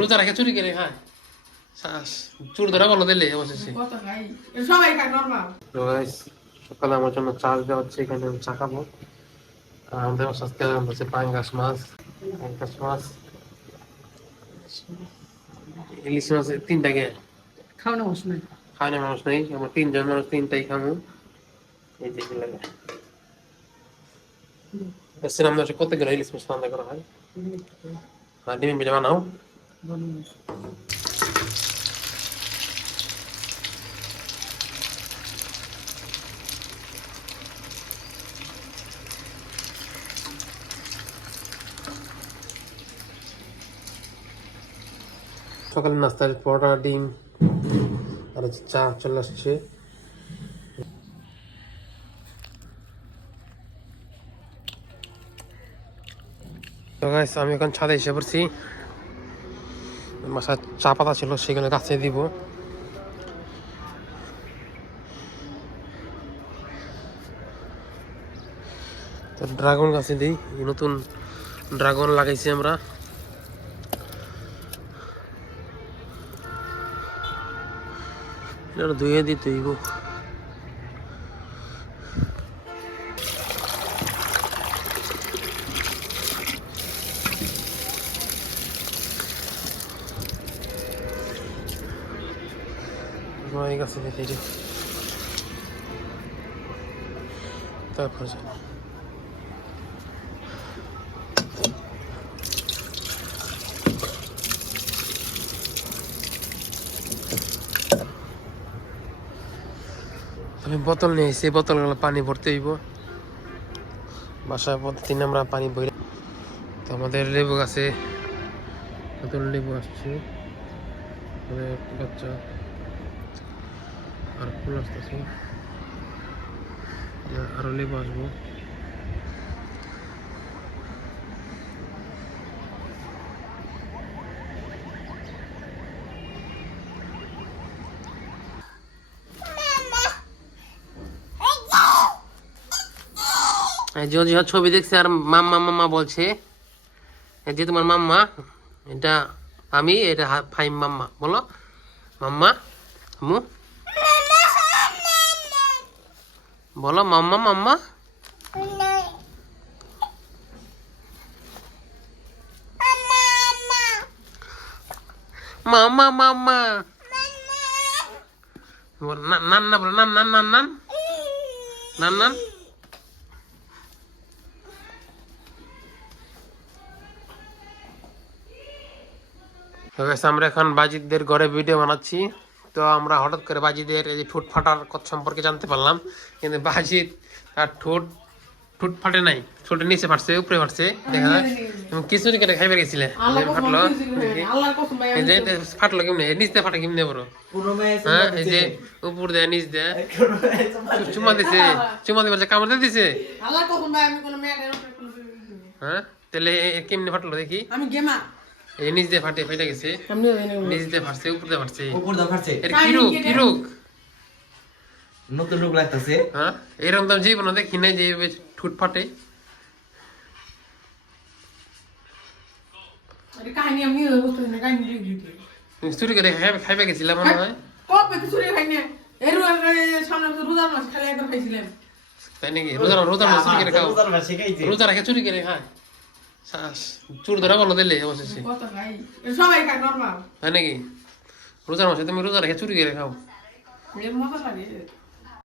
রোজা রেখে চুরি করে খায়। চুর ধরা বলো দিলে অবশেষে সকালে আমার জন্য চার্জ দেওয়া হচ্ছে এখানে আমি চা খাব। আমাদের আজকে হচ্ছে পাঙ্গাস মাছ পাঙ্গাস মাছ ইলিশ মাছ খাওয়ানো বস নাই। খাওয়ানো মানুষ নেই আমরা তিনজন মানুষ তিনটাই খামো এই যে লাগে কত গেলে ইলিশ মাছ রান্না করা হয়। আর ডিম বেজে বানাও। সকালে নাস্তার পরোটা ডিম আর হচ্ছে চা চলে আসছে তো guys, আমি এখন ছাদে এসে পড়ছি বাসায় চা পাতা ছিল সেখানে গাছে দিব। ড্রাগন গাছে দিই নতুন ড্রাগন লাগাইছি আমরা। এটা ধুয়ে দিতে হইব। আমি বোতল নিয়ে এসেছি বোতলগুলো পানি ভরতে হইব বাসায় প্রতিদিন আমরা পানি বই তো আমাদের লেবু গাছে নতুন লেবু আসছে বাচ্চা আর ফুল আসতেছে। আরও লেবু আসব। এই যে যে ছবি দেখছে আর মাম্মা মাম্মা বলছে। যে তোমার মাম্মা, এটা আমি, এটা ফাইম মাম্মা। বলো, মাম্মা মু বলো মাম্মা মাম্মা? মাম্মা মাম্মা। বল, না- নান না বলো নান নান নান নান। নান নান। আমরা এখন বাজিদের ঘরে ভিডিও বানাচ্ছি। তো আমরা হঠাৎ করে বাজিদের এই যে ঠোঁট ফাটার কথা সম্পর্কে জানতে পারলাম। কিন্তু বাজিদ তার ঠোঁট ঠোঁট ফাটে নাই। ঠোঁটের নিচে ফাটছে উপরে ফাটছে দেখা যায়। এবং খিচুড়ি কেটে খাইবে গেছিলে। ফাটলো। এই যে ফাটলো কেমনে? নিচ দিয়ে ফাটে কেমনে বড়? হ্যাঁ এই যে উপর দেয় নিচ দেয়। চুমা দিছে চুমা দিবার কামড় দিয়ে দিছে। হ্যাঁ তাহলে কেমনে ফাটলো দেখি? আমি গেমা এই যে নিচ দিয়ে ফাটে ফেটে গেছে। নিচ দিয়ে ফাটছে উপর দিয়ে ফাটছে। উপর দাও ফাটছে। এর কি রোগ কি রোগ নতুন রোগ লাগতেছে। হ্যাঁ এরকম তো জীবনে দেখি নাই যে ঠুট ফাটে। কাহিনী আমি বুঝতে না কাহিনী লিখ দিতে। তুমি চুরি করে খাইবে গেছিলাম মনে হয়। কবে কিছু খাই না? এর সামনে রোজার মাস খালি একবার খাইছিলাম। তাই নাকি? রোজা রোজা মাছ চুরি করে খাও। রোজার রোজা রেখে চুরি করে খায়। চুর ধরা বলো দিলে অবশেষে। সবাই খায় নর্মাল তাই নাকি? রোজার মাসে তুমি রোজা রেখে চুরি করে খাও। লাগে।